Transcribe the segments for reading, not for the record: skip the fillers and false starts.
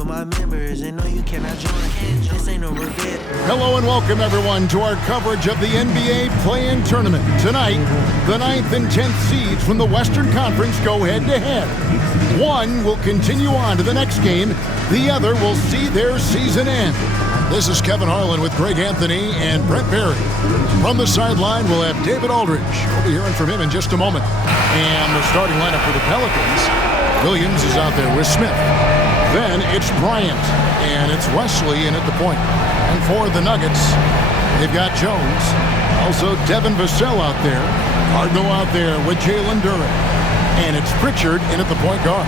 with my members, and no, you cannot join. This ain't no revenge. Hello and welcome everyone to our coverage of the NBA Play-In Tournament. Tonight, the 9th and 10th seeds from the Western Conference go head-to-head. One will continue on to the next game. The other will see their season end. This is Kevin Harlan with Greg Anthony and Brent Barry. From the sideline, we'll have David Aldridge. We'll be hearing from him in just a moment. And the starting lineup for the Pelicans. Williams is out there with Smith. Then it's Bryant, and it's Wesley in at the point. And for the Nuggets, they've got Jones. Also Devin Vassell out there. Cardinal out there with Jalen Duren. And it's Pritchard in at the point guard.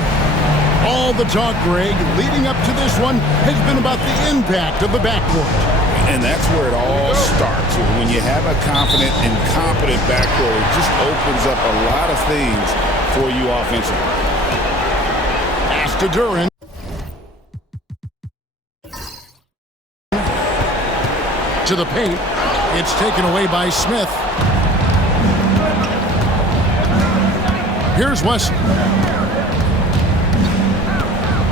All the talk, Greg, leading up to this one has been about the impact of the backcourt. And that's where it all starts. When you have a confident and competent backcourt, it just opens up a lot of things for you offensively. Pass to Duren. To the paint. It's taken away by Smith. Here's Wesley.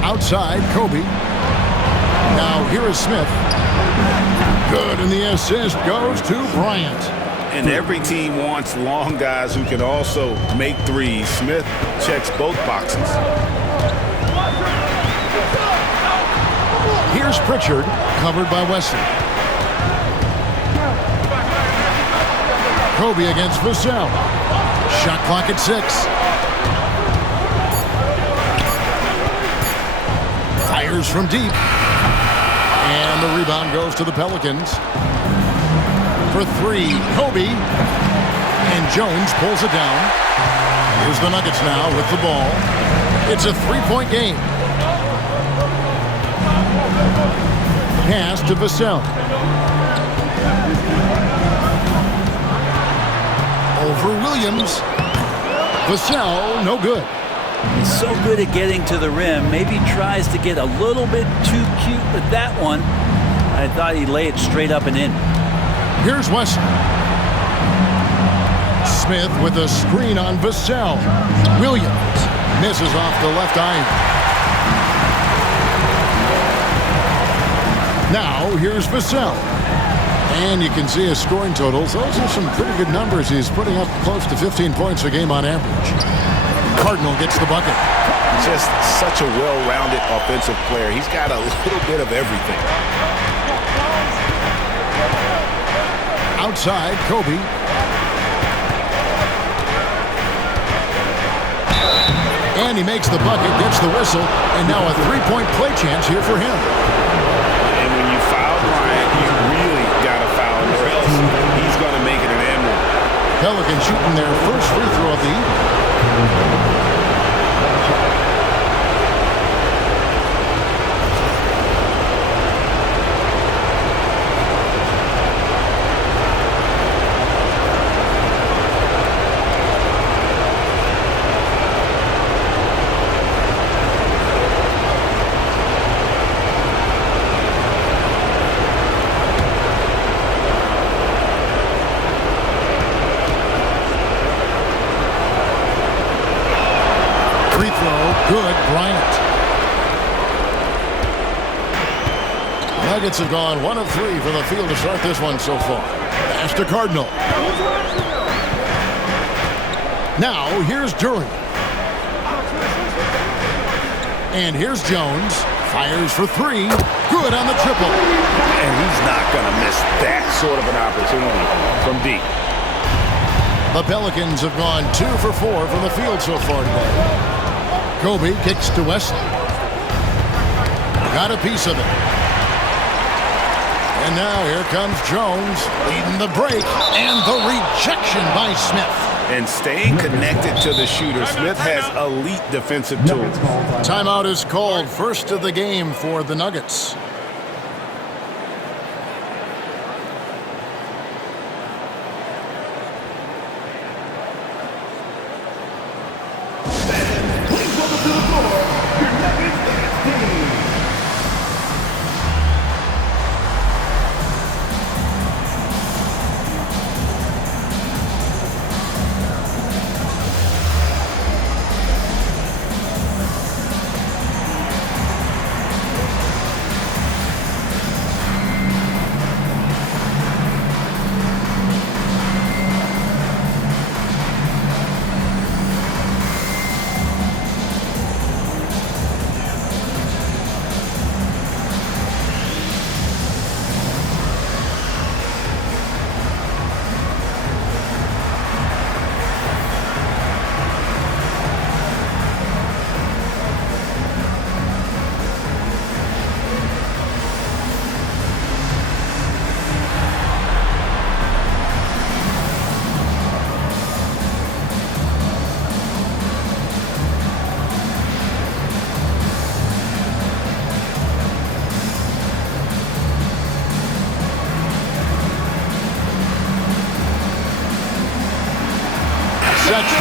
Outside, Kobe. Now here is Smith. Good, and the assist goes to Bryant. And every team wants long guys who can also make threes. Smith checks both boxes. Here's Pritchard, covered by Wesley. Kobe against Vassell. Shot clock at 6. Fires from deep. And the rebound goes to the Pelicans. For 3, Kobe. And Jones pulls it down. Here's the Nuggets now with the ball. It's a 3-point game. Pass to Vassell. Over Williams. Vassell, no good. He's so good at getting to the rim. Maybe tries to get a little bit too cute with that one. I thought he'd lay it straight up and in. Here's Wesley. Smith with a screen on Vassell. Williams misses off the left iron. Now here's Vassell. And you can see his scoring totals. Those are some pretty good numbers. He's putting up close to 15 points a game on average. Cardinal gets the bucket. Just such a well-rounded offensive player. He's got a little bit of everything. Outside, Kobe. And he makes the bucket, gets the whistle, and now a 3-point play chance here for him. And when you foul Bryant, you really got to foul him, or else he's going to make it an and one. Pelicans shooting their first free throw of the evening. Good, Bryant. Nuggets have gone 1 of 3 from the field to start this one so far. Pass to Cardinal. Now, here's Duren. And here's Jones. Fires for 3. Good on the triple. And he's not going to miss that sort of an opportunity from deep. The Pelicans have gone 2 for 4 from the field so far today. Kobe kicks to Wesley. Got a piece of it. And now here comes Jones leading the break. And the rejection by Smith. And staying connected to the shooter. Smith has elite defensive tools. Timeout is called. First of the game for the Nuggets.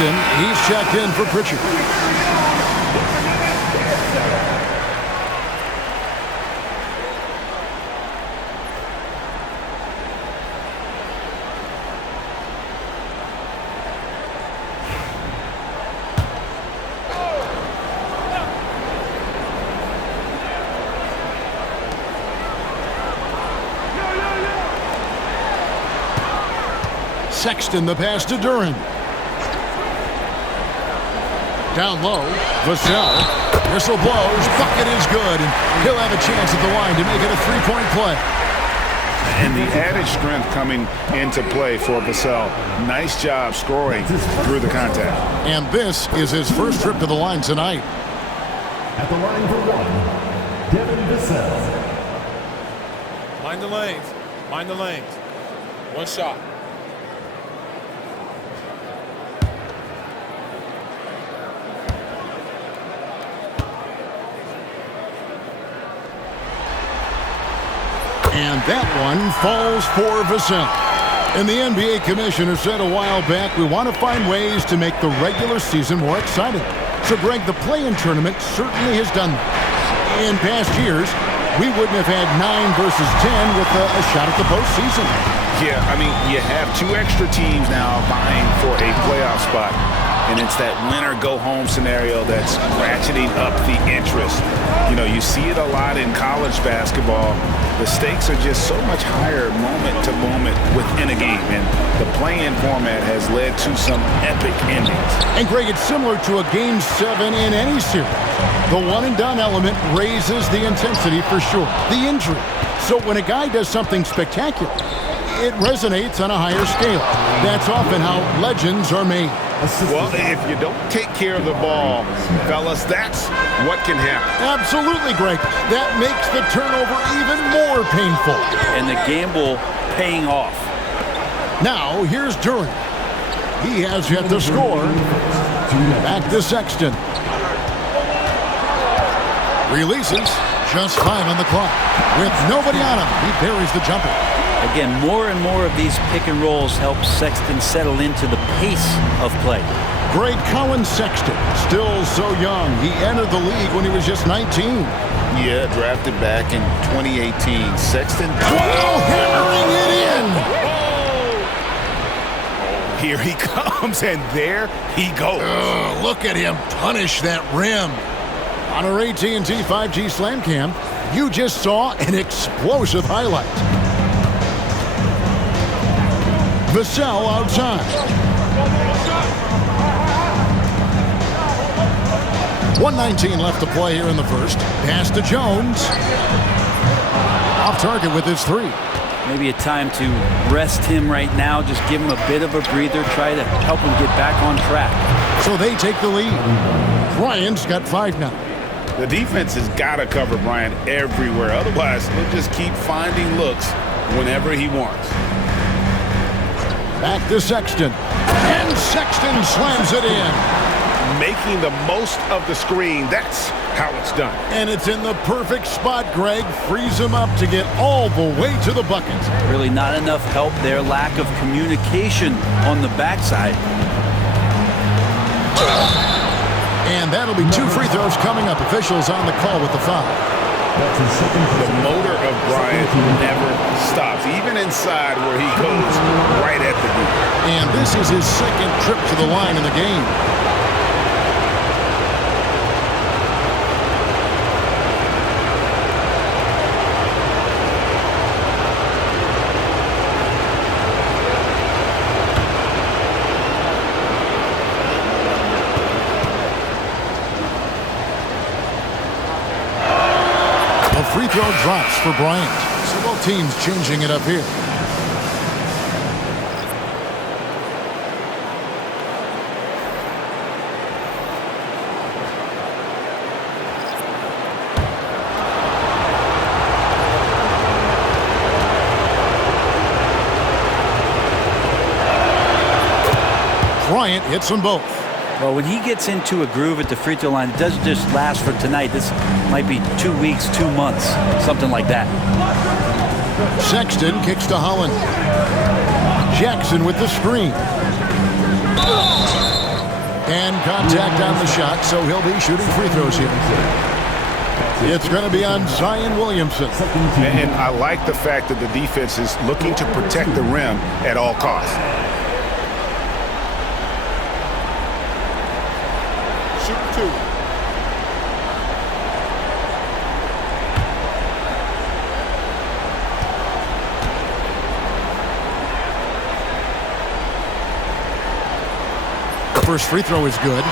Sexton, he's checked in for Pritchard. Sexton, the pass to Duran. Down low, Vassell. Whistle blows, bucket is good, and he'll have a chance at the line to make it a three-point play. And the added strength coming into play for Vassell. Nice job scoring through the contact. And this is his first trip to the line tonight. At the line for one, Devin Vassell. Mind the lanes. Mind the lanes. One shot. And that one falls for Vassell. And the NBA commissioner said a while back, we want to find ways to make the regular season more exciting. So, Greg, the play-in tournament certainly has done that. In past years, we wouldn't have had 9 versus 10 with a shot at the postseason. Yeah, I mean, you have 2 extra teams now vying for a playoff spot. And it's that winner-go-home scenario that's ratcheting up the interest. You know, you see it a lot in college basketball. The stakes are just so much higher moment to moment within a game. And the play-in format has led to some epic endings. And, Greg, it's similar to a Game 7 in any series. The one-and-done element raises the intensity for sure, the injury. So when a guy does something spectacular, it resonates on a higher scale. That's often how legends are made. Well, if you don't take care of the ball, fellas, that's what can happen. Absolutely, Greg. That makes the turnover even more painful. And the gamble paying off. Now, here's Duran. He has yet to score. Back to Sexton. Releases. Just 5 on the clock. With nobody on him, he buries the jumper. Again, more and more of these pick and rolls help Sexton settle into the pace of play. Greg Collins Sexton, still so young. He entered the league when he was just 19. Yeah, drafted back in 2018. Sexton. Wow, hammering it in. Here he comes, and there he goes. Look at him punish that rim. On our AT&T 5G Slam Cam, you just saw an explosive highlight. Vassell outside. 1:19 left to play here in the first. Pass to Jones. Off target with his 3. Maybe a time to rest him right now. Just give him a bit of a breather. Try to help him get back on track. So they take the lead. Bryant's got 5 now. The defense has got to cover Bryant everywhere. Otherwise, he'll just keep finding looks whenever he wants. Back to Sexton. And Sexton slams it in. Making the most of the screen. That's how it's done. And it's in the perfect spot, Greg. Frees him up to get all the way to the bucket. Really not enough help there. Lack of communication on the backside. And that'll be 2 free throws coming up. Officials on the call with the foul. The motor of Bryant never stops, even inside where he goes right at the boot. And this is his second trip to the line in the game. Free throw drops for Bryant. So both teams changing it up here. Bryant hits them both. Well, when he gets into a groove at the free throw line, it doesn't just last for tonight. This might be 2 weeks, 2 months, something like that. Sexton kicks to Holland. Jackson with the screen. And contact on the shot, so he'll be shooting free throws here. It's going to be on Zion Williamson. And I like the fact that the defense is looking to protect the rim at all costs. Shoot 2. First free throw is good.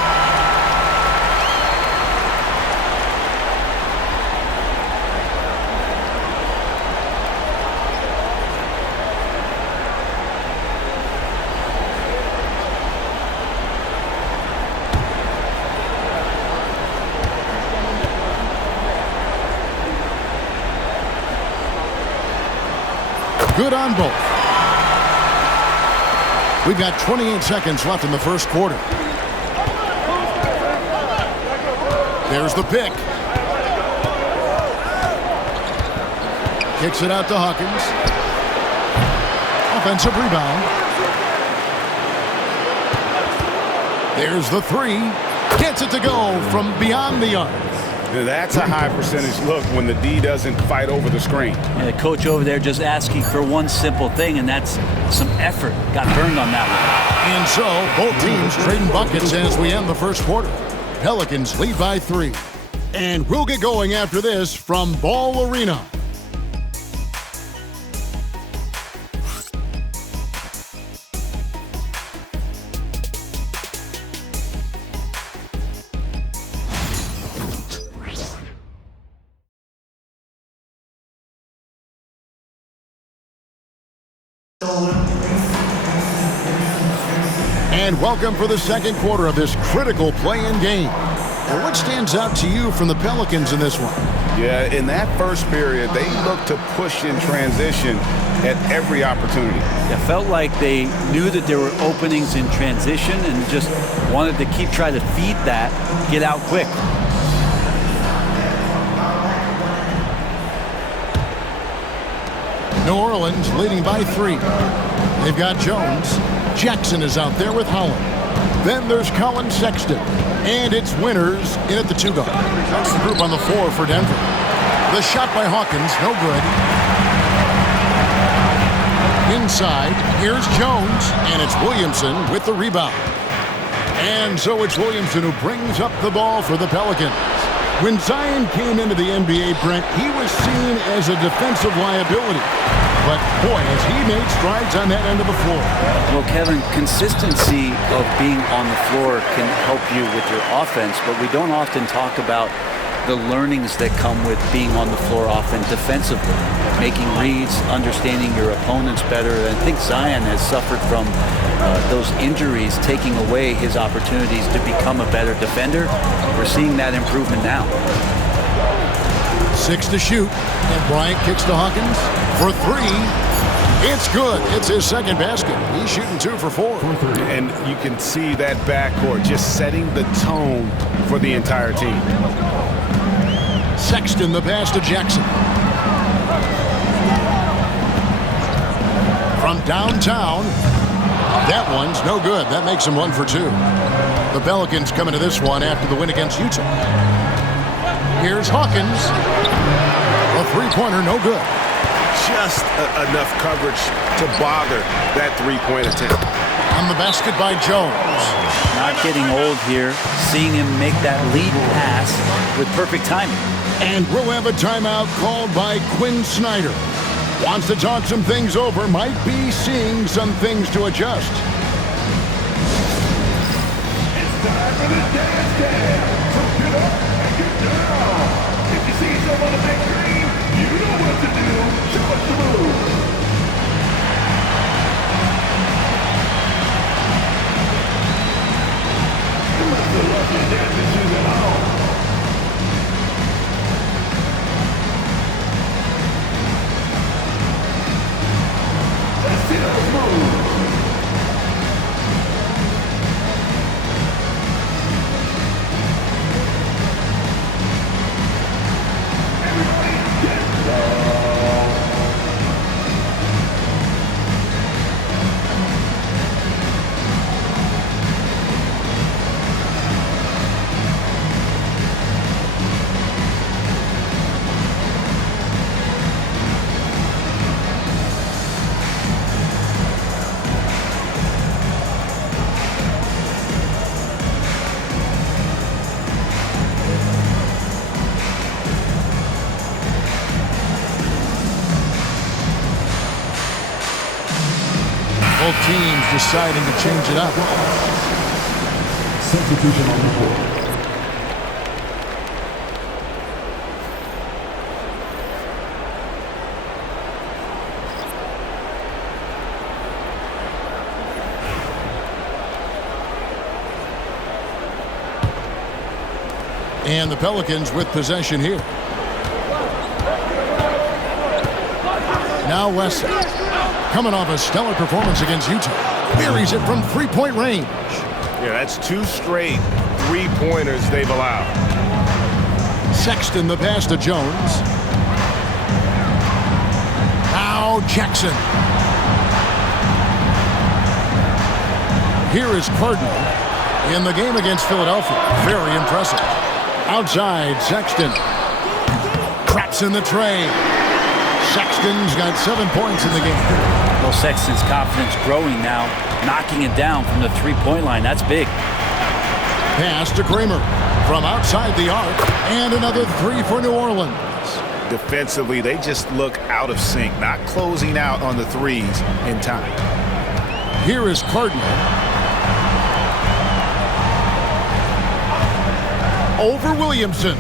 Good on both. We've got 28 seconds left in the first quarter. There's the pick. Kicks it out to Hawkins. Offensive rebound. There's the three. Gets it to go from beyond the arc. That's a high percentage look when the D doesn't fight over the screen. And the coach over there just asking for one simple thing, and that's some effort. Got burned on that one. And so, both teams trading buckets as we end the first quarter. Pelicans lead by 3. And we'll get going after this from Ball Arena. And welcome for the second quarter of this critical play-in game. And what stands out to you from the Pelicans in this one? Yeah, in that first period, they looked to push in transition at every opportunity. It felt like they knew that there were openings in transition and just wanted to keep trying to feed that, get out quick. New Orleans leading by 3. They've got Jones. Jackson is out there with Holland. Then there's Colin Sexton. And it's Winters in at the 2 guard. That's the group on the floor for Denver. The shot by Hawkins, no good. Inside, here's Jones, and it's Williamson with the rebound. And so it's Williamson who brings up the ball for the Pelicans. When Zion came into the NBA, Brent, he was seen as a defensive liability. But, boy, has he made strides on that end of the floor. Well, Kevin, consistency of being on the floor can help you with your offense, but we don't often talk about the learnings that come with being on the floor often defensively, making reads, understanding your opponents better. And I think Zion has suffered from those injuries taking away his opportunities to become a better defender. We're seeing that improvement now. 6 to shoot, and Bryant kicks to Hawkins for 3. It's good. It's his second basket. He's shooting 2 for 4. And you can see that backcourt just setting the tone for the entire team. Sexton, the pass to Jackson. From downtown, that one's no good. That makes him 1 for 2. The Pelicans coming to this one after the win against Utah. Here's Hawkins. A three-pointer, no good. Just enough coverage to bother that three-point attempt. On the basket by Jones. Not getting old here, seeing him make that lead pass with perfect timing. And we'll have a timeout called by Quinn Snyder. Wants to talk some things over, might be seeing some things to adjust. It's time for the dance dance. So get up and get down. If you see yourself on the big screen, you know what to do. Show us the move. You must have left your dancing shoes at home. Let's see those moves. Both teams deciding to change it up. Substitution on the board. And the Pelicans with possession here. Now Wesley, coming off a stellar performance against Utah, buries it from three-point range. Yeah, that's 2 straight three-pointers they've allowed. Sexton the pass to Jones. Now Jackson. Here is Cardinal in the game against Philadelphia. Very impressive. Outside, Sexton. Traps in the tray. Sexton's got 7 points in the game. Well, Sexton's confidence growing now, knocking it down from the three-point line. That's big. Pass to Kramer from outside the arc, and another 3 for New Orleans. Defensively, they just look out of sync, not closing out on the threes in time. Here is Cardinal. Over Williamson.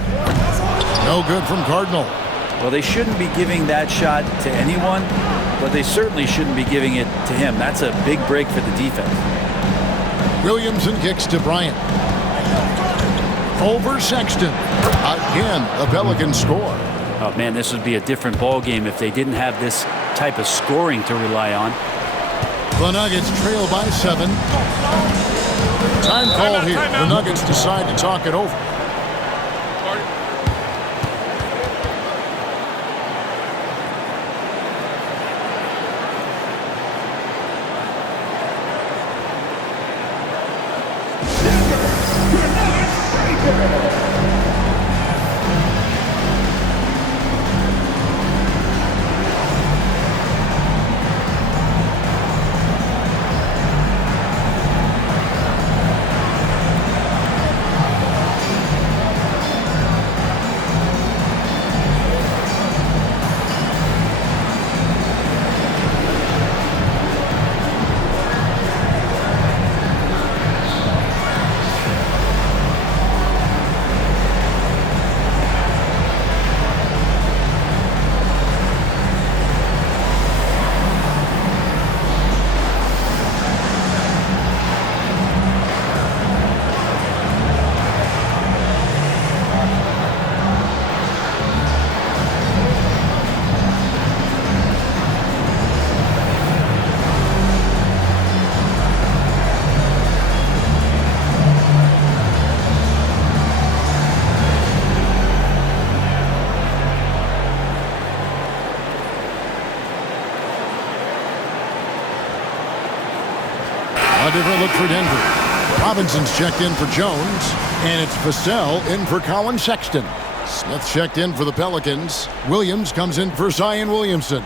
No good from Cardinal. Well, they shouldn't be giving that shot to anyone, but they certainly shouldn't be giving it to him. That's a big break for the defense. Williamson kicks to Bryant. Over Sexton. Again, the Pelicans score. Oh, man, this would be a different ball game if they didn't have this type of scoring to rely on. The Nuggets trail by 7. Time called here. The Nuggets decide to talk it over. A different look for Denver. Robinson's checked in for Jones, and it's Vassell in for Colin Sexton. Smith checked in for the Pelicans. Williams comes in for Zion Williamson.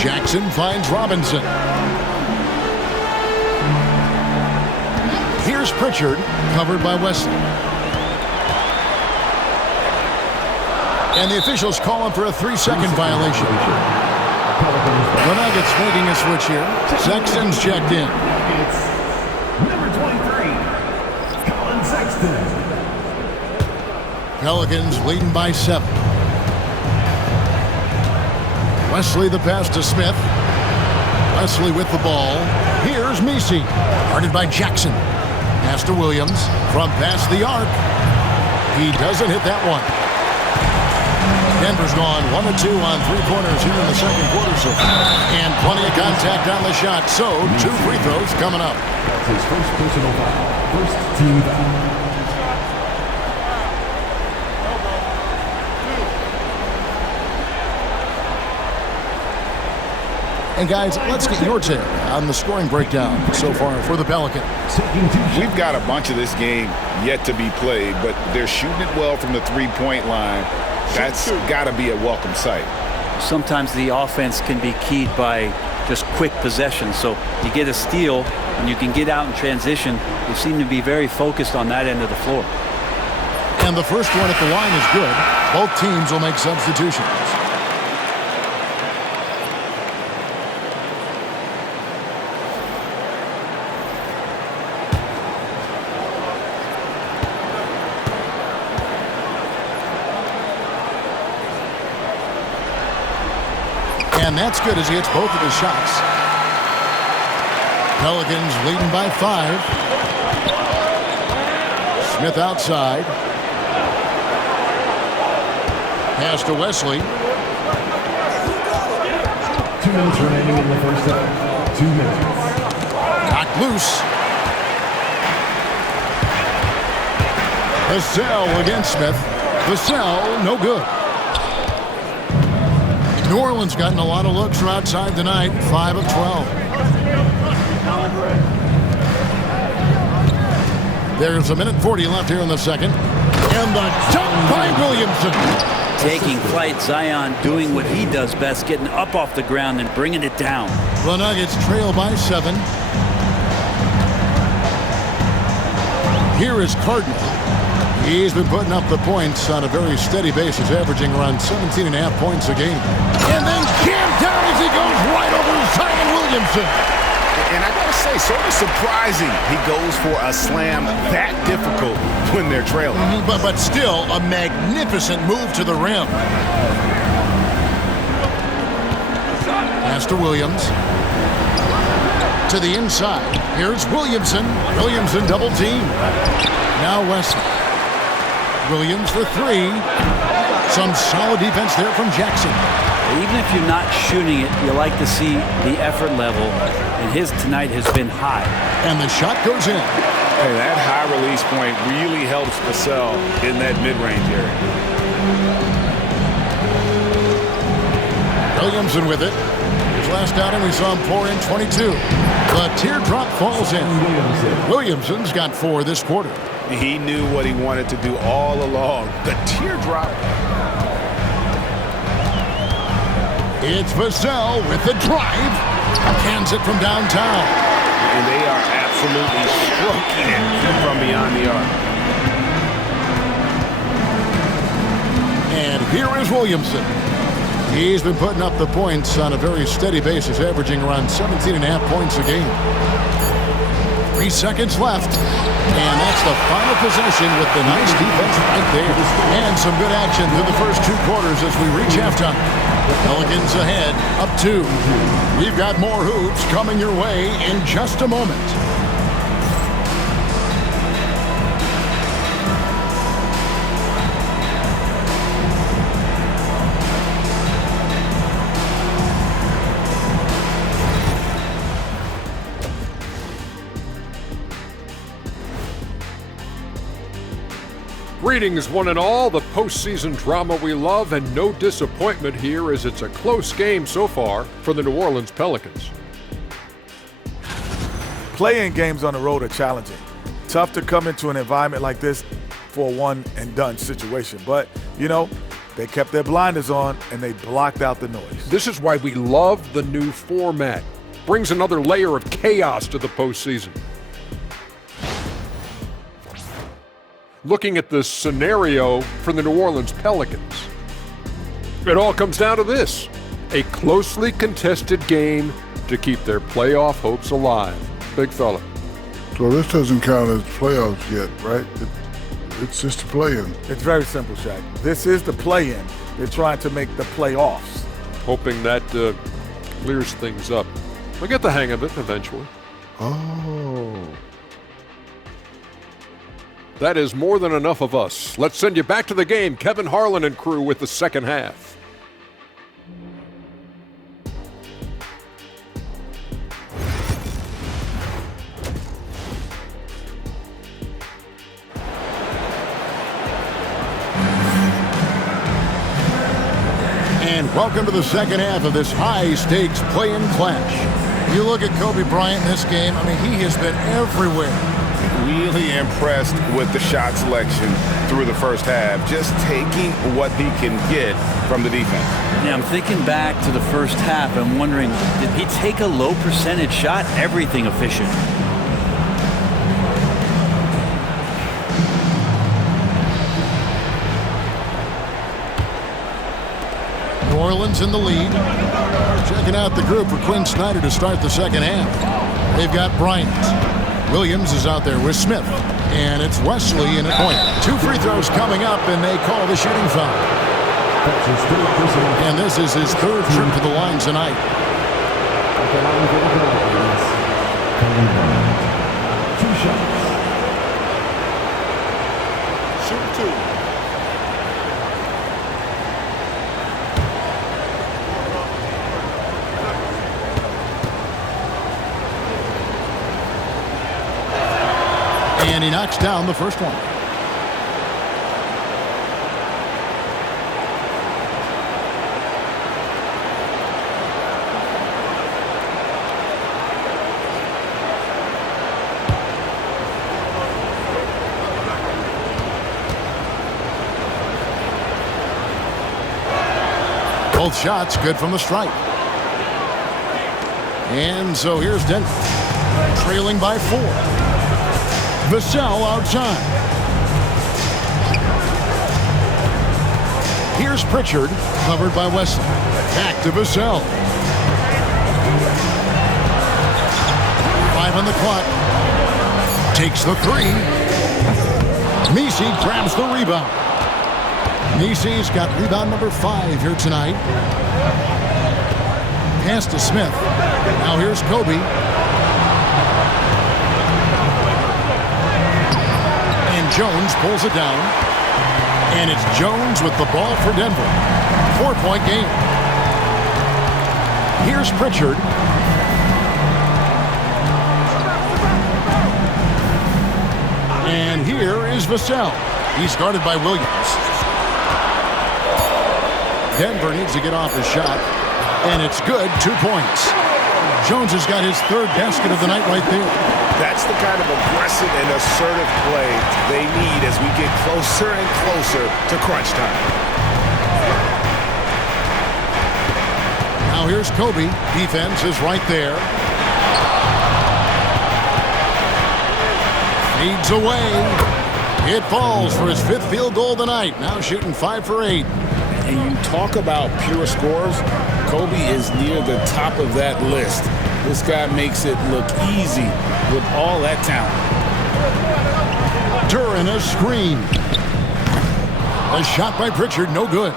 Jackson finds Robinson. Here's Pritchard, covered by Wesley. And the officials call him for a 3-second violation. The Nuggets making a switch here. Sexton's checked in. It's number 23, Colin Sexton. Pelicans leading by 7. Wesley the pass to Smith. Wesley with the ball. Here's Messi. Guarded by Jackson. Pass to Williams from past the arc. He doesn't hit that one. Denver's gone 1 of 2 on 3-pointers here in the second quarter so far. And plenty of contact on the shot. So 2 free throws coming up. That's his first personal foul. First team foul. And guys, let's get your take on the scoring breakdown so far for the Pelicans. We've got a bunch of this game yet to be played, but they're shooting it well from the three-point line. That's got to be a welcome sight. Sometimes the offense can be keyed by just quick possession. So you get a steal and you can get out in transition. They seem to be very focused on that end of the floor. And the first one at the line is good. Both teams will make substitutions. And that's good as he hits both of his shots. Pelicans leading by 5. Smith outside. Pass to Wesley. 2 minutes remaining in the first half. 2 minutes. Knocked loose. Vassell against Smith. Vassell, no good. New Orleans gotten a lot of looks from outside tonight. 5 of 12. There's a minute 40 left here in the second. And the jump by Williamson. Taking flight, Zion doing what he does best, getting up off the ground and bringing it down. The Nuggets trail by 7. Here is Cardinal. He's been putting up the points on a very steady basis, averaging around 17.5 points a game. And then jammed down as he goes right over Zion Williamson. And I gotta say, sort of surprising he goes for a slam that difficult when they're trailing. But still a magnificent move to the rim. Pass to Williams. To the inside. Here's Williamson. Williamson double team. Now Wesley. Williams for 3. Some solid defense there from Jackson. Even if you're not shooting it, you like to see the effort level, and his tonight has been high. And the shot goes in. Hey, that high release point really helps Vassell in that mid-range area. Williamson with it. His last outing, we saw him pour in 22. The teardrop falls in. Williamson's got 4 this quarter. He knew what he wanted to do all along. The teardrop. It's Vassell with the drive. Hands it from downtown. And they are absolutely stroking it from beyond the arc. And here is Williamson. He's been putting up the points on a very steady basis, averaging around 17.5 points a game. 3 seconds left. And that's the final possession with the nice defense right there. And some good action through the first 2 quarters as we reach halftime. Pelicans ahead, up 2. We've got more hoops coming your way in just a moment. Greetings, one and all. The postseason drama we love, and no disappointment here as it's a close game so far for the New Orleans Pelicans. Playing games on the road are challenging. Tough to come into an environment like this for a one-and-done situation. But, you know, they kept their blinders on and they blocked out the noise. This is why we love the new format. Brings another layer of chaos to the postseason. Looking at the scenario for the New Orleans Pelicans, it all comes down to this: a closely contested game to keep their playoff hopes alive. Big fella. So this doesn't count as playoffs yet, right? It's just a play-in. It's very simple, Shaq. This is the play-in. They're trying to make the playoffs. Hoping that clears things up. We'll get the hang of it eventually. Oh. That is more than enough of us. Let's send you back to the game. Kevin Harlan and crew with the second half. And welcome to the second half of this high-stakes play-in clash. You look at Kobe Bryant in this game, I mean, he has been everywhere. really impressed with the shot selection through the first half, just taking what he can get from the defense. Yeah, I'm thinking back to the first half. I'm wondering, did he take a low percentage shot? Everything efficient. New Orleans in the lead. Checking out the group for Quinn Snyder to start the second half. They've got Bryant. Williams is out there with Smith. And it's Wesley in at point. 2 free throws coming up, and they call the shooting foul. And this is his 3rd trip to the line tonight. Two shots. Shoot 2. And he knocks down the first one. Both shots good from the stripe. And so here's Denver, trailing by 4. Vassell outside. Here's Pritchard, covered by Wesley. Back to Vassell. 5 on the clock. Takes the 3. Messi grabs the rebound. Messi's got rebound number 5 here tonight. Pass to Smith. Now here's Kobe. Jones pulls it down, and it's Jones with the ball for Denver. 4-point game. Here's Pritchard. And here is Vassell. He's guarded by Williams. Denver needs to get off his shot, and it's good. 2 points. Jones has got his 3rd basket of the night right there. That's the kind of aggressive and assertive play they need as we get closer and closer to crunch time. Now here's Kobe. Defense is right there. Feeds away. It falls for his 5th field goal of the night. Now shooting 5 for 8. And you talk about pure scores, Kobe is near the top of that list. This guy makes it look easy with all that talent. Duran a screen. A shot by Pritchard, no good.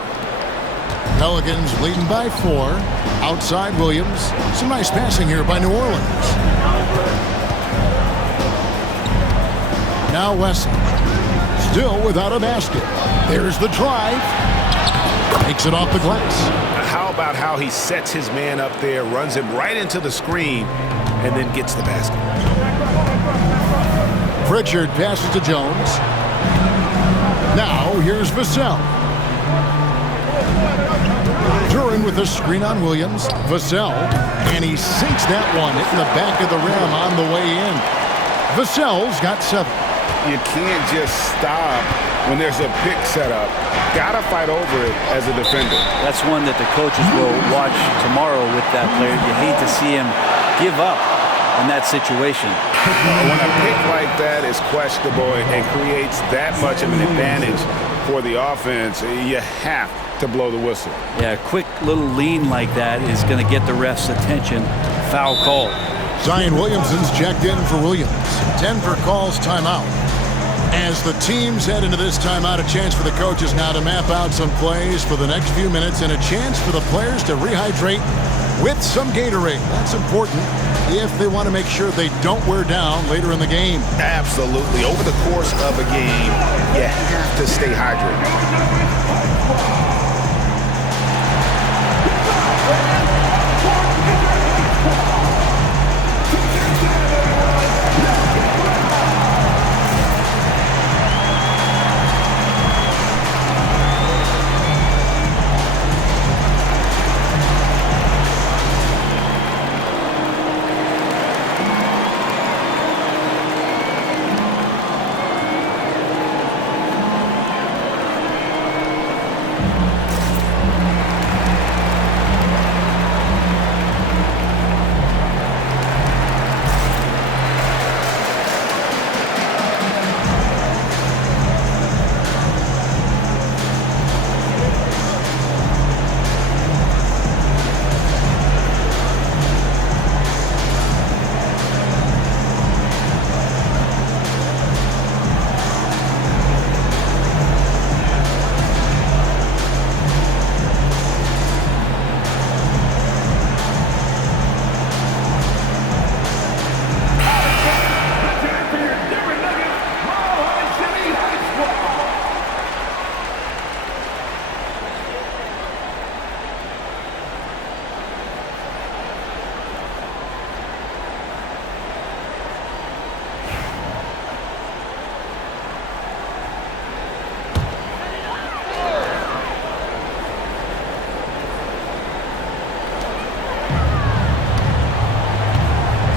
Pelicans leading by 4. Outside Williams. Some nice passing here by New Orleans. Now Wesley. Still without a basket. There's the drive. Takes it off the glass. How about how he sets his man up there, runs him right into the screen, and then gets the basket. Pritchard passes to Jones. Now here's Vassell. Duran with a screen on Williams. Vassell, and he sinks that one, hitting the back of the rim on the way in. Vassell's got 7. You can't just stop when there's a pick set up. Gotta fight over it as a defender. That's one that the coaches will watch tomorrow with that player. You hate to see him give up in that situation. When a pick like that is questionable and creates that much of an advantage for the offense, you have to blow the whistle. Yeah, a quick little lean like that is going to get the ref's attention. Foul call. Zion Williamson's checked in for Williams. Denver calls timeout. As the teams head into this timeout, a chance for the coaches now to map out some plays for the next few minutes and a chance for the players to rehydrate with some Gatorade. That's important if they want to make sure they don't wear down later in the game. Absolutely. Over the course of a game, you have to stay hydrated.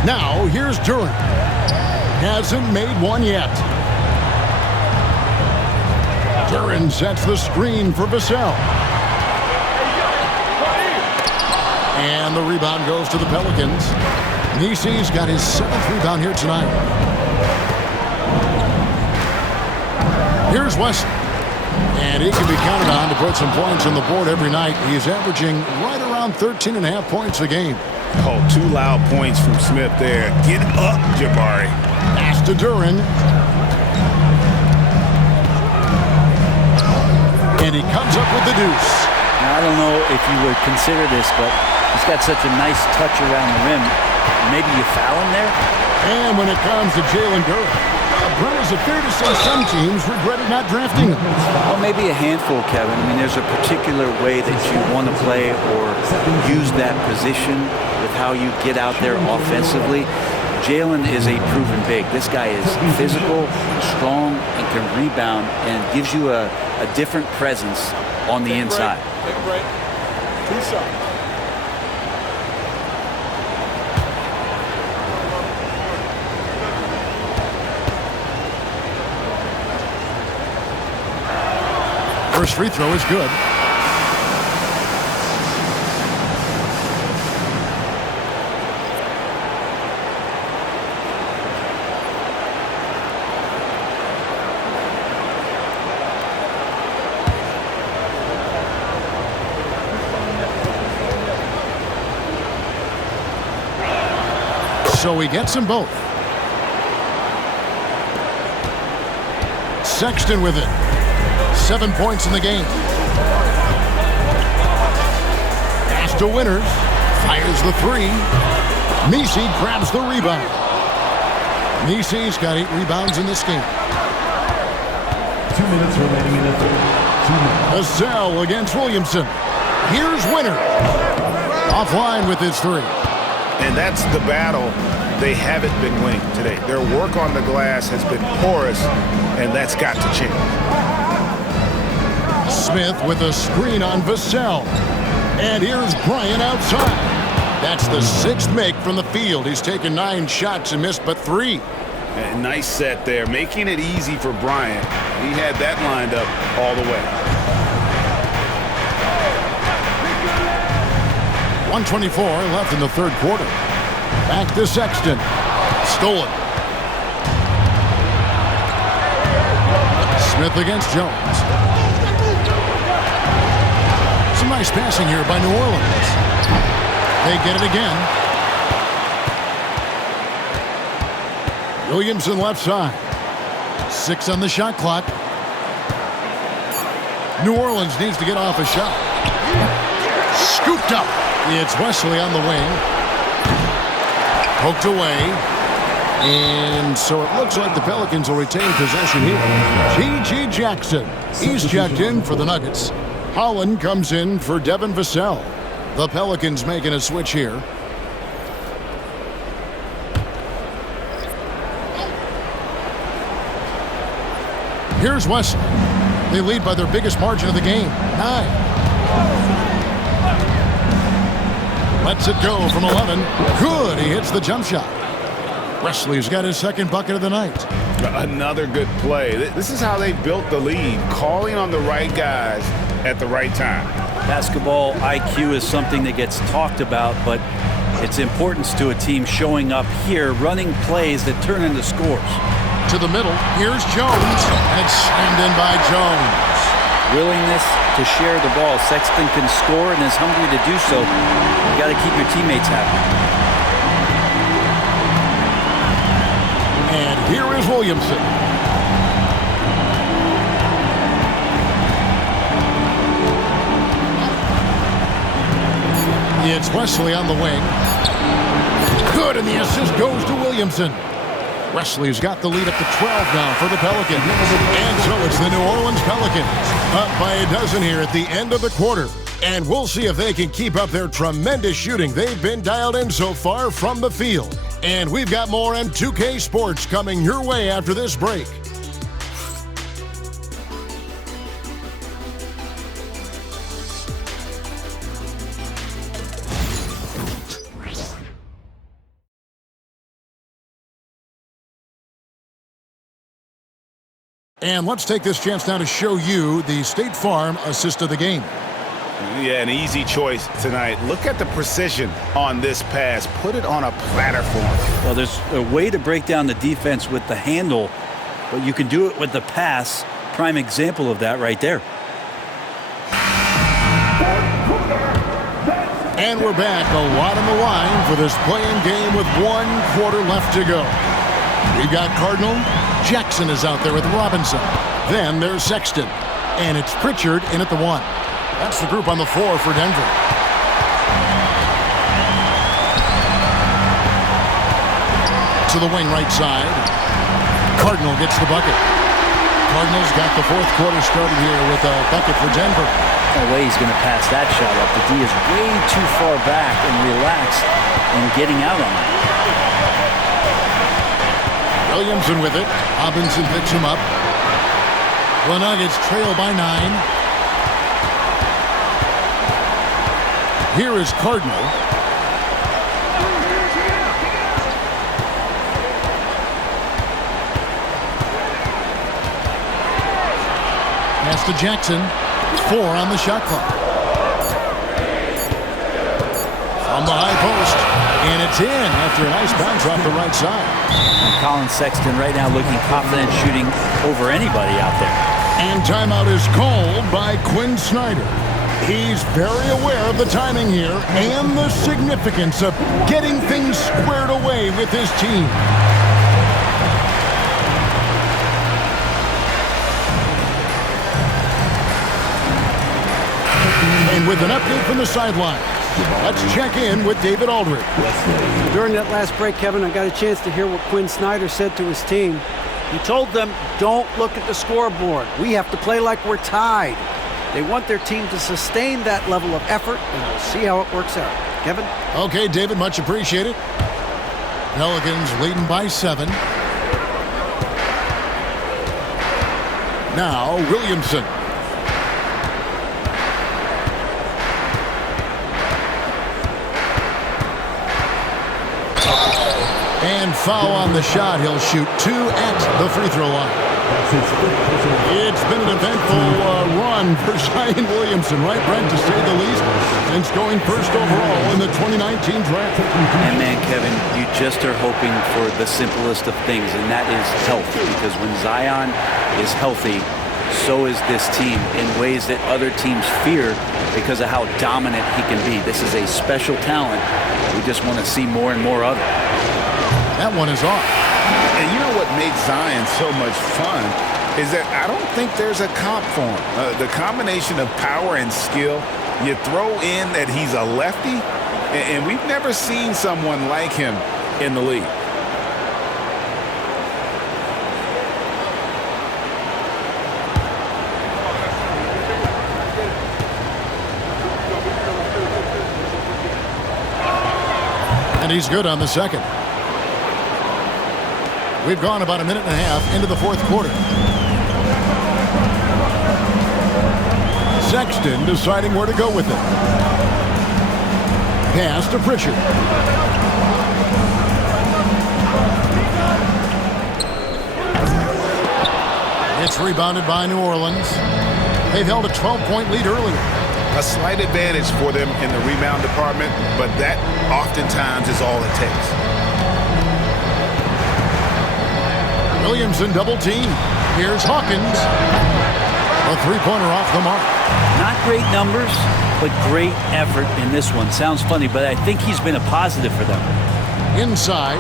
Now, here's Duren. Hasn't made one yet. Duren sets the screen for Vassell. And the rebound goes to the Pelicans. Nisi's got his 7th rebound here tonight. Here's Wesley. And he can be counted on to put some points on the board every night. He's averaging right around 13.5 points a game. Oh, 2 loud points from Smith there. Get up, Jabari. Pass to Duren. And he comes up with the deuce. Now, I don't know if you would consider this, but he's got such a nice touch around the rim. Maybe you foul him there? And when it comes to Jalen Duren, Brent, is it fair to say some teams regretted not drafting him? Well, maybe a handful, Kevin. I mean, there's a particular way that you want to play or use that position with how you get out there offensively. Jalen is a proven big. This guy is physical, strong, and can rebound and gives you a different presence on the inside. Take a break. 2 shots. First free throw is good. So he gets them both. Sexton with it. 7 points in the game. Pass to Winters. Fires the 3. Nisi grabs the rebound. Nisi's got 8 rebounds in this game. 2 minutes remaining in the third. 2 minutes. Vassell against Williamson. Here's Winters. Offline with his 3. And that's the battle they haven't been winning today. Their work on the glass has been porous, and that's got to change. Smith with a screen on Vassell. And here's Bryant outside. That's the 6th make from the field. He's taken 9 shots and missed but 3. And nice set there, making it easy for Bryant. He had that lined up all the way. 1:24 left in the third quarter. Back to Sexton. Stolen. Smith against Jones. Some nice passing here by New Orleans. They get it again. Williamson left side. 6 on the shot clock. New Orleans needs to get off a shot. Scooped up. It's Wesley on the wing. Poked away. And so it looks like the Pelicans will retain possession here. G.G. Jackson. He's checked in for the Nuggets. Holland comes in for Devin Vassell. The Pelicans making a switch here. Here's Wesley. They lead by their biggest margin of the game, 9. Lets it go from 11. Good. He hits the jump shot. Wesley's got his 2nd bucket of the night. Another good play. This is how they built the lead, calling on the right guys at the right time. Basketball IQ is something that gets talked about, but its importance to a team showing up here, running plays that turn into scores. To the middle. Here's Jones. And slammed in by Jones. Willingness to share the ball. Sexton can score and is hungry to do so. You got to keep your teammates happy. And here is Williamson. It's Wesley on the wing. Good, and the assist goes to Williamson. Wesley's got the lead up to 12 now for the Pelicans. And so it's the New Orleans Pelicans up by a dozen here at the end of the quarter. And we'll see if they can keep up their tremendous shooting they've been dialed in so far from the field. And we've got more M2K Sports coming your way after this break. And let's take this chance now to show you the State Farm assist of the game. Yeah, an easy choice tonight. Look at the precision on this pass. Put it on a platter form. Well, there's a way to break down the defense with the handle, but you can do it with the pass. Prime example of that right there. And we're back, a lot on the line for this playing game with 1 quarter left to go. We've got Cardinal. Jackson is out there with Robinson. Then there's Sexton. And it's Pritchard in at the 1. That's the group on the floor for Denver. To the wing right side. Cardinal gets the bucket. Cardinals got the 4th quarter started here with a bucket for Denver. No way he's going to pass that shot up. The D is way too far back and relaxed and getting out on it. Williamson with it. Robinson picks him up. The Nuggets trail by 9. Here is Cardinal. Pass to Jackson. 4 on the shot clock. From the high post. And it's in after a nice bounce off the right side. And Colin Sexton right now looking confident shooting over anybody out there. And timeout is called by Quinn Snyder. He's very aware of the timing here and the significance of getting things squared away with his team. And with an update from the sideline, let's check in with David Aldridge. During that last break, Kevin, I got a chance to hear what Quinn Snyder said to his team. He told them, don't look at the scoreboard. We have to play like we're tied. They want their team to sustain that level of effort, and we'll see how it works out. Kevin? Okay, David, much appreciated. Pelicans leading by 7. Now, Williamson. And foul on the shot. He'll shoot 2 at the free throw line. It's been an eventful run for Zion Williamson, right, Brent, to say the least, since going first overall in the 2019 draft. And man, Kevin, you just are hoping for the simplest of things, and that is health. Because when Zion is healthy, so is this team in ways that other teams fear because of how dominant he can be. This is a special talent. We just want to see more and more of it. That one is off. And you know what makes Zion so much fun is that I don't think there's a comp for him. The combination of power and skill, you throw in that he's a lefty, and we've never seen someone like him in the league. And he's good on the second. We've gone about a minute and a half into the 4th quarter. Sexton deciding where to go with it. Pass to Pritchard. It's rebounded by New Orleans. They've held a 12-point lead earlier. A slight advantage for them in the rebound department, but that oftentimes is all it takes. Williamson double team. Here's Hawkins. A 3-pointer off the mark. Not great numbers, but great effort in this one. Sounds funny, but I think he's been a positive for them. Inside.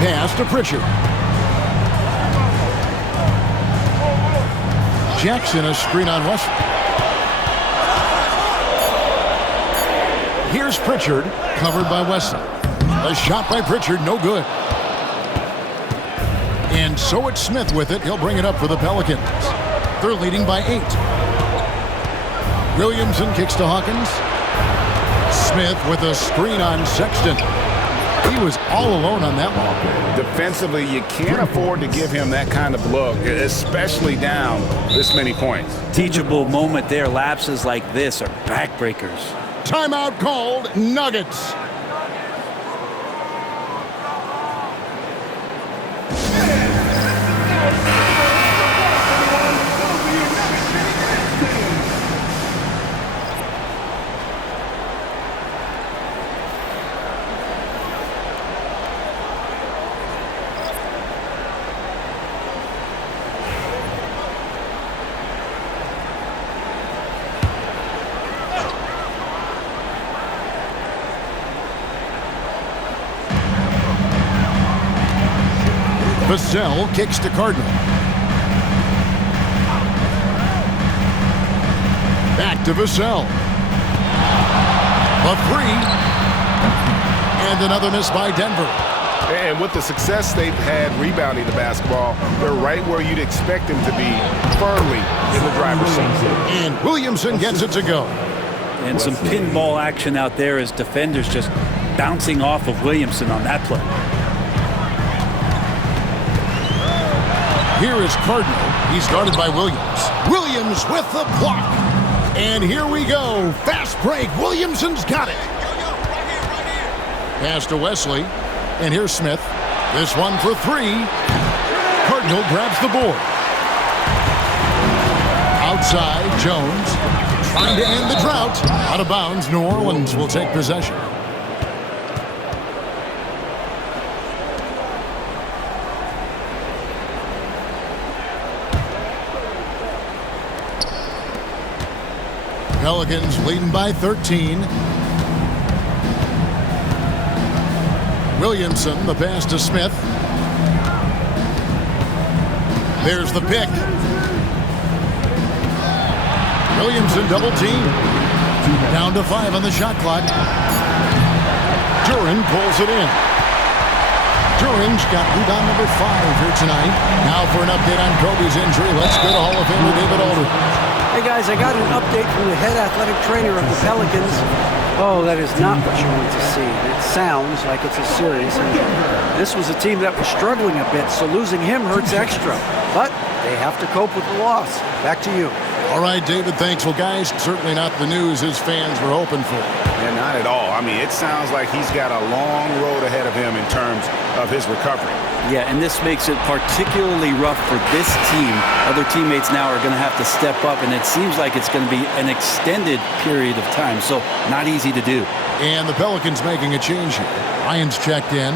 Pass to Pritchard. Jackson, a screen on West. Here's Pritchard, covered by Wesley. A shot by Pritchard, no good. And so it's Smith with it. He'll bring it up for the Pelicans. They're leading by 8. Williamson kicks to Hawkins. Smith with a screen on Sexton. He was all alone on that one. Defensively, you can't afford to give him that kind of look, especially down this many points. Teachable moment there. Lapses like this are backbreakers. Timeout called, Nuggets. Vassell kicks to Cardinal. Back to Vassell. A three. And another miss by Denver. And with the success they've had rebounding the basketball, they're right where you'd expect them to be, firmly in the driver's seat. And Williamson gets it to go. And some pinball action out there as defenders just bouncing off of Williamson on that play. Here is Cardinal. He's guarded by Williams. Williams with the block. And here we go. Fast break. Williamson's got it. Pass to Wesley. And here's Smith. This one for three. Cardinal grabs the board. Outside, Jones. Trying to end the drought. Out of bounds, New Orleans will take possession. Pelicans leading by 13. Williamson, the pass to Smith. There's the pick. Williamson double team. Down to 5 on the shot clock. Duren pulls it in. Duren's got rebound number 5 here tonight. Now for an update on Kobe's injury, let's go to Hall of Famer David Aldridge. Hey guys, I got an update from the head athletic trainer of the Pelicans. Oh, that is not what you want to see. It sounds like it's a series. And this was a team that was struggling a bit, so losing him hurts extra. But they have to cope with the loss. Back to you. All right, David, thanks. Well, guys, certainly not the news his fans were hoping for. Yeah, not at all. I mean, it sounds like he's got a long road ahead of him in terms of his recovery. Yeah, and this makes it particularly rough for this team. Other teammates now are going to have to step up, and it seems like it's going to be an extended period of time, so not easy to do. And the Pelicans making a change here. Lyons checked in.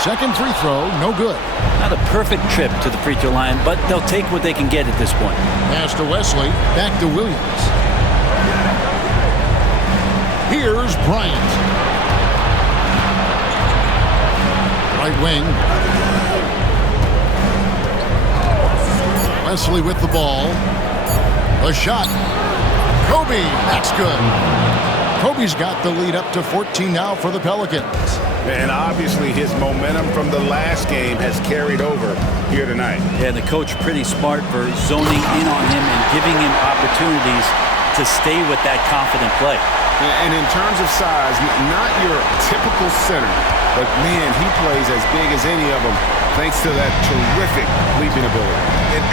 Second free throw, no good. Not a perfect trip to the free throw line, but they'll take what they can get at this point. Pass to Wesley, back to Williams. Here's Bryant. Right wing. Wesley with the ball. A shot. Kobe, that's good. Kobe's got the lead up to 14 now for the Pelicans. And obviously his momentum from the last game has carried over here tonight. Yeah, and the coach pretty smart for zoning in on him and giving him opportunities to stay with that confident play. And in terms of size, not your typical center, but man, he plays as big as any of them thanks to that terrific leaping ability.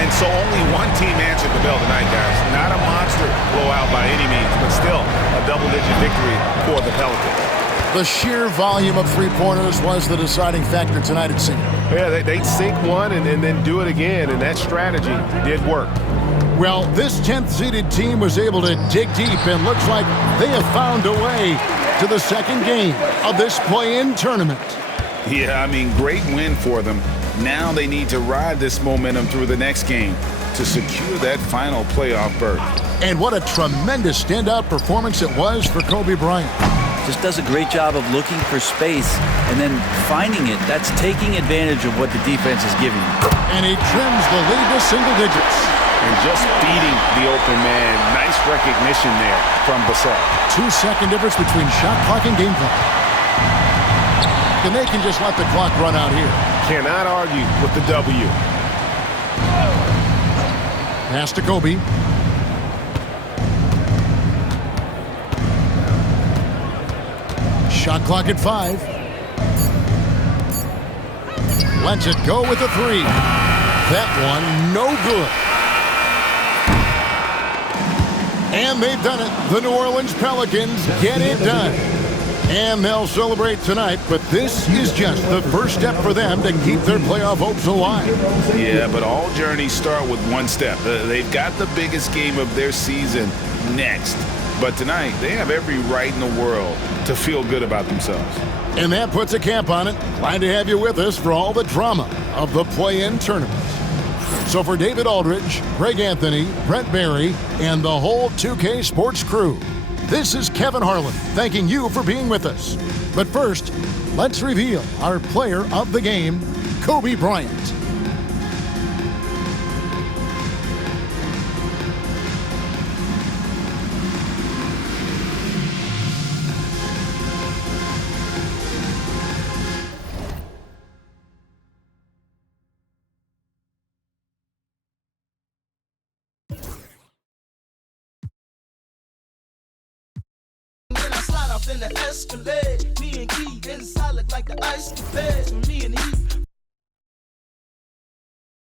And so only one team answered the bell tonight, guys. Not a monster blowout by any means, but still a double-digit victory for the Pelicans. The sheer volume of three-pointers was the deciding factor tonight, it seemed. Yeah, they'd sink one and then do it again, and that strategy did work. Well, this 10th-seeded team was able to dig deep, and looks like they have found a way to the second game of this play-in tournament. Yeah, I mean, great win for them. Now they need to ride this momentum through the next game to secure that final playoff berth. And what a tremendous standout performance it was for Kobe Bryant. Just does a great job of looking for space and then finding it. That's taking advantage of what the defense is giving you. And he trims the lead to single digits. And just beating the open man. Nice recognition there from Vassell. 2-second difference between shot clock and game clock. And they can just let the clock run out here. Cannot argue with the W. Pass to Kobe. Shot clock at 5. Lets it go with a 3. That one, no good. And they've done it. The New Orleans Pelicans get it done. And they'll celebrate tonight, but this is just the first step for them to keep their playoff hopes alive. Yeah, but all journeys start with one step. They've got the biggest game of their season next. But tonight, they have every right in the world to feel good about themselves. And that puts a cap on it. Glad to have you with us for all the drama of the play-in tournament. So for David Aldridge, Greg Anthony, Brent Barry, and the whole 2K Sports crew, This is Kevin Harlan thanking you for being with us. But first, let's reveal our player of the game, Kobe Bryant. In the Escalade, me and Key inside look like the ice capades. Me and he